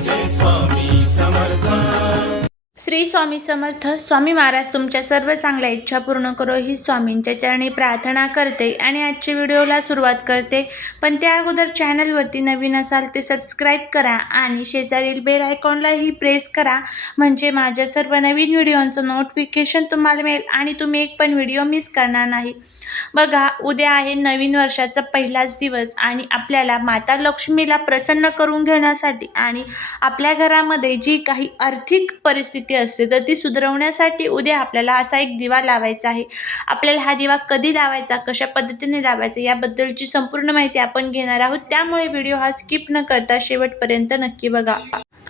this one. Shri Swami Samarth Swami Maharaj तुमच्या सर्व चांगल्या इच्छा पूर्ण करो ही स्वामींच्या चरणी प्रार्थना करते आणि आजच्या व्हिडिओला सुरुवात करते. पण त्या अगोदर चॅनलवरती नवीन असाल ते सबस्क्राईब करा आणि शेजारील बेल आयकॉनलाही प्रेस करा. म्हणजे माझ्या सर्व नवीन व्हिडिओंचं नोटिफिकेशन तुम्हाला मिळेल आणि तुम्ही एक पण व्हिडिओ मिस करणार नाही. बघा उद्या आहे नवीन वर्षाचा पहिलाच दिवस आणि आपल्याला माता लक्ष्मीला प्रसन्न करून घेण्यासाठी आणि आपल्या घरामध्ये जी काही आर्थिक परिस्थिती असते तर ती सुधारवण्यासाठी उद्या आपल्याला असा एक दिवा लावायचा आहे. आपल्याला हा दिवा कधी लावायचा कशा पद्धतीने लावायचा याबद्दलची संपूर्ण माहिती आपण घेणार आहोत. त्यामुळे व्हिडिओ हा स्किप न करता शेवटपर्यंत नक्की बघा.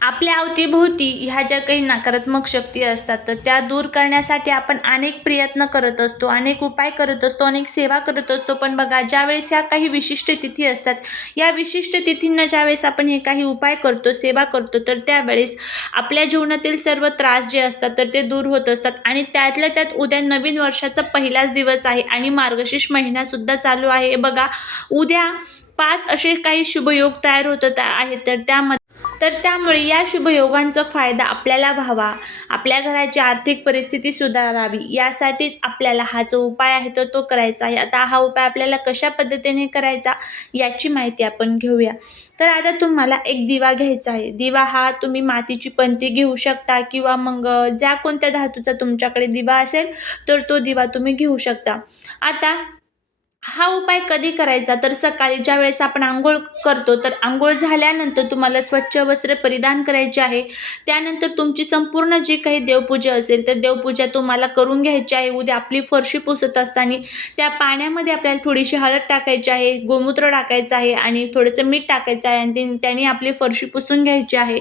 आपल्या अवतीभोवती ह्या ज्या काही नकारात्मक शक्ती असतात तर त्या दूर करण्यासाठी आपण अनेक प्रयत्न करत असतो अनेक उपाय करत असतो अनेक सेवा करत असतो. पण बघा ज्यावेळेस ह्या काही विशिष्ट तिथी असतात या विशिष्ट तिथींना ज्यावेळेस आपण हे काही उपाय करतो सेवा करतो तर त्यावेळेस आपल्या जीवनातील सर्व त्रास जे असतात तर ते दूर होत असतात. आणि त्यातल्या त्यात उद्या नवीन वर्षाचा पहिलाच दिवस आहे आणि मार्गशीर्ष महिनासुद्धा चालू आहे. बघा उद्या पाच असे काही शुभयोग तयार होत आहेत तर त्यामध्ये तर त्यामुळे या शुभयोगांचा फायदा आपल्याला व्हावा. आपल्या घराची आर्थिक परिस्थिती सुधारावी. यासाठीच आपल्याला हा जो उपाय आहे तो तो करायचा आहे. आता हा उपाय आपल्याला कशा पद्धतीने करायचा याची माहिती आपण घेऊया. तर आता तुम्हाला एक दिवा घ्यायचा आहे. दिवा हा तुम्ही मातीची पंती घेऊ शकता किंवा मग ज्या कोणत्या धातूचा तुमच्याकडे दिवा असेल तर तो दिवा तुम्ही घेऊ शकता. आता हा उपाय कधी करायचा? तर सकाळी ज्या वेळेस आपण आंघोळ करतो तर आंघोळ झाल्यानंतर तुम्हाला स्वच्छ वस्त्र परिधान करायचे आहे. त्यानंतर तुमची संपूर्ण जी काही देवपूजा असेल तर देवपूजा तुम्हाला करून घ्यायची आहे. उद्या आपली फरशी पुसत असताना त्या पाण्यामध्ये आपल्याला थोडीशी हळद टाकायची आहे गोमूत्र टाकायचं आहे आणि थोडंसं मीठ टाकायचं आहे आणि ते- त्याने आपली फरशी पुसून घ्यायची आहे.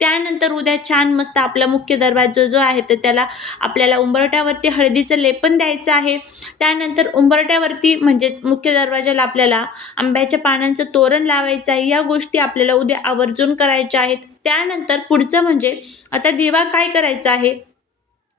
त्यानंतर उद्या छान मस्त आपला मुख्य दरवाजा जो आहे तर त्याला आपल्याला उंबरट्यावरती हळदीचं लेपन द्यायचं आहे. त्यानंतर उंबरट्यावरती म्हणजे म्हणजेच मुख्य दरवाजाला आपल्याला आंब्याच्या पानांचं तोरण लावायचं आहे. या गोष्टी आपल्याला उद्या आवर्जून करायच्या आहेत. त्यानंतर पुढचं म्हणजे आता दिवा काय करायचा आहे?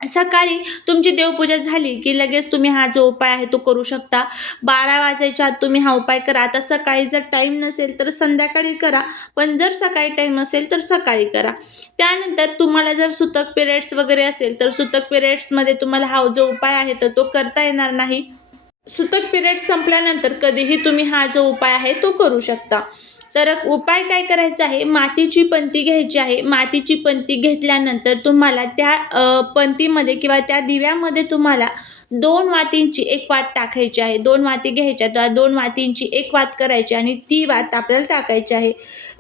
सकाळी तुमची देवपूजा झाली की लगेच तुम्ही हा जो उपाय आहे तो करू शकता. बारा वाजायच्या आत तुम्ही हा उपाय करा. आता सकाळी जर टाईम नसेल तर संध्याकाळी करा. पण जर सकाळी टाईम असेल तर सकाळी करा. त्यानंतर तुम्हाला जर सुतक पिरियड्स वगैरे असेल तर सुतक पिरियड्समध्ये तुम्हाला हा जो उपाय आहे तर तो करता येणार नाही. सुतक पिरियड संपल्यानंतर कधीही तुम्ही हा जो उपाय आहे तो करू शकता. तर उपाय काय करायचा आहे? मातीची पंती घ्यायची आहे. मातीची पंती घेतल्यानंतर तुम्हाला त्या पंतीमध्ये किंवा त्या दिव्यामध्ये तुम्हाला दोन वातींची एक वात टाकायची आहे. दोन वाती घ्यायच्या त्या दोन वातींची एक वात करायची आणि ती वात आपल्याला टाकायची आहे.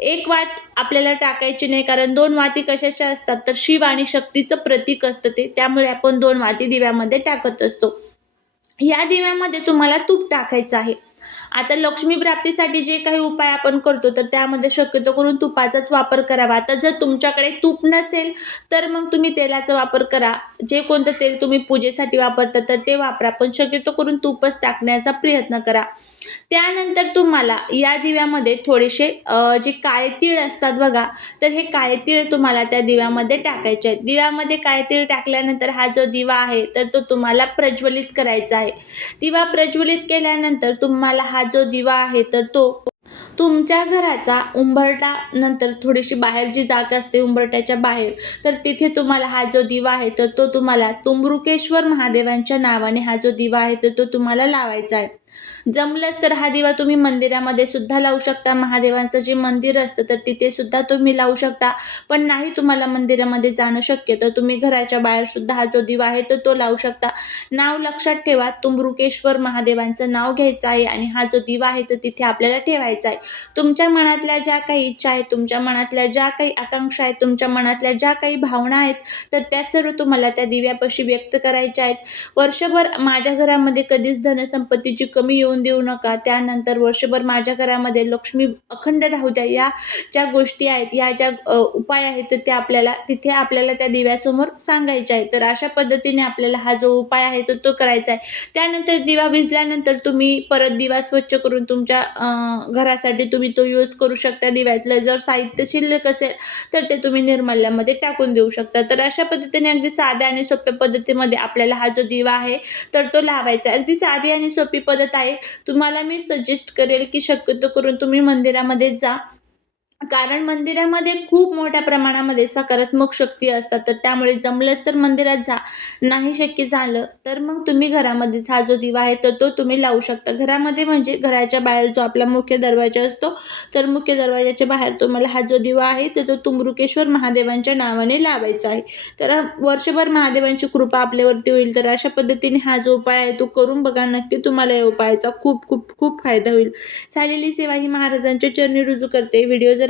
एक वात आपल्याला टाकायची नाही कारण दोन वाती कशाच्या असतात? तर शिव आणि शक्तीचं प्रतीक असतं ते. त्यामुळे आपण दोन वाती दिव्यामध्ये टाकत असतो. या दिव्यामध्ये तुम्हाला तूप टाकायचं आहे. आता लक्ष्मी प्राप्तीसाठी जे काही उपाय आपण करतो तर त्यामध्ये शक्यतो करून तुपाचाच वापर करावा. आता जर तुमच्याकडे तूप नसेल तर मग तुम्ही तेलाचा वापर करा. जे कोणतं तेल तुम्ही पूजेसाठी वापरता तर ते वापरा. पण शक्यतो करून तूपच टाकण्याचा प्रयत्न करा. त्यानंतर तुम्हाला या दिव्यामध्ये थोडेसे जे काळे तीळ असतात बघा तर हे काळे तीळ तुम्हाला त्या दिव्यामध्ये टाकायचे आहेत. दिव्यामध्ये काळे तीळ टाकल्यानंतर हा जो दिवा आहे तर तो तुम्हाला प्रज्वलित करायचा आहे. दिवा प्रज्वलित केल्यानंतर तुम्हाला हा जो दिवा आहे तर तो तुमच्या घराचा उंबरटा नंतर थोडीशी बाहेर जी जागा असते उंबरट्याच्या बाहेर तर तिथे तुम्हाला हा जो दिवा आहे तर तो तुम्हाला तुंबरुकेश्वर महादेवांच्या नावाने हा जो दिवा आहे तर तो तुम्हाला लावायचा आहे. जमलंच तर हा दिवा तुम्ही मंदिरामध्ये सुद्धा लावू शकता. महादेवांचं जे मंदिर असतं तर तिथे सुद्धा तुम्ही लावू शकता. पण नाही तुम्हाला मंदिरामध्ये जाणं शक्य तर तुम्ही घराच्या बाहेर सुद्धा हा जो दिवा आहे तर तो लावू शकता. नाव लक्षात ठेवा तुंबरुकेश्वर महादेवांचं नाव घ्यायचं आहे आणि हा जो दिवा आहे तर तिथे आपल्याला ठेवायचा आहे. तुमच्या मनातल्या ज्या काही इच्छा आहेत तुमच्या मनातल्या ज्या काही आकांक्षा आहेत तुमच्या मनातल्या ज्या काही भावना आहेत तर त्या सर्व तुम्हाला त्या दिव्यापाशी व्यक्त करायच्या आहेत. वर्षभर माझ्या घरामध्ये कधीच धनसंपत्तीची कमी येऊ येऊन देऊ नका. त्यानंतर वर्षभर माझ्या घरामध्ये लक्ष्मी अखंड राहू द्या. या ज्या गोष्टी आहेत या ज्या उपाय आहेत तर ते आपल्याला तिथे आपल्याला त्या दिव्यासमोर सांगायच्या आहे तर अशा पद्धतीने आपल्याला हा जो उपाय आहे तर तो करायचा आहे. त्यानंतर दिवा भिजल्यानंतर तुम्ही परत दिवा स्वच्छ करून तुमच्या घरासाठी तुम्ही तो यूज करू शकता दिव्यातलं. जर साहित्य शिल्लक असेल तर ते तुम्ही निर्मल्यामध्ये टाकून देऊ शकता. तर अशा पद्धतीने अगदी साध्या आणि सोप्या पद्धतीमध्ये आपल्याला हा जो दिवा आहे तर तो लावायचा आहे. अगदी साधी आणि सोपी पद्धत आहे तुम्हाला मी सजेस्ट करेल की शक्यतो करून तुम्ही मंदिरामध्ये जा. कारण मंदिरामध्ये खूप मोठ्या प्रमाणामध्ये सकारात्मक शक्ती असतात. तर त्यामुळे जमलंच तर मंदिरात जा. नाही शक्य झालं तर मग तुम्ही घरामध्येच हा जो दिवा आहे तर तो तुम्ही लावू शकता. घरामध्ये म्हणजे घराच्या बाहेर जो आपला मुख्य दरवाजा असतो तर मुख्य दरवाजाच्या बाहेर तुम्हाला हा जो दिवा आहे तर तो तुंबरुकेश्वर महादेवांच्या नावाने लावायचा आहे. तर वर्षभर महादेवांची कृपा आपल्यावरती होईल. तर अशा पद्धतीने हा जो उपाय आहे तो करून बघा. नक्की तुम्हाला या उपायाचा खूप खूप खूप फायदा होईल. झालेली सेवा ही महाराजांच्या चरणी रुजू करते. व्हिडिओ जर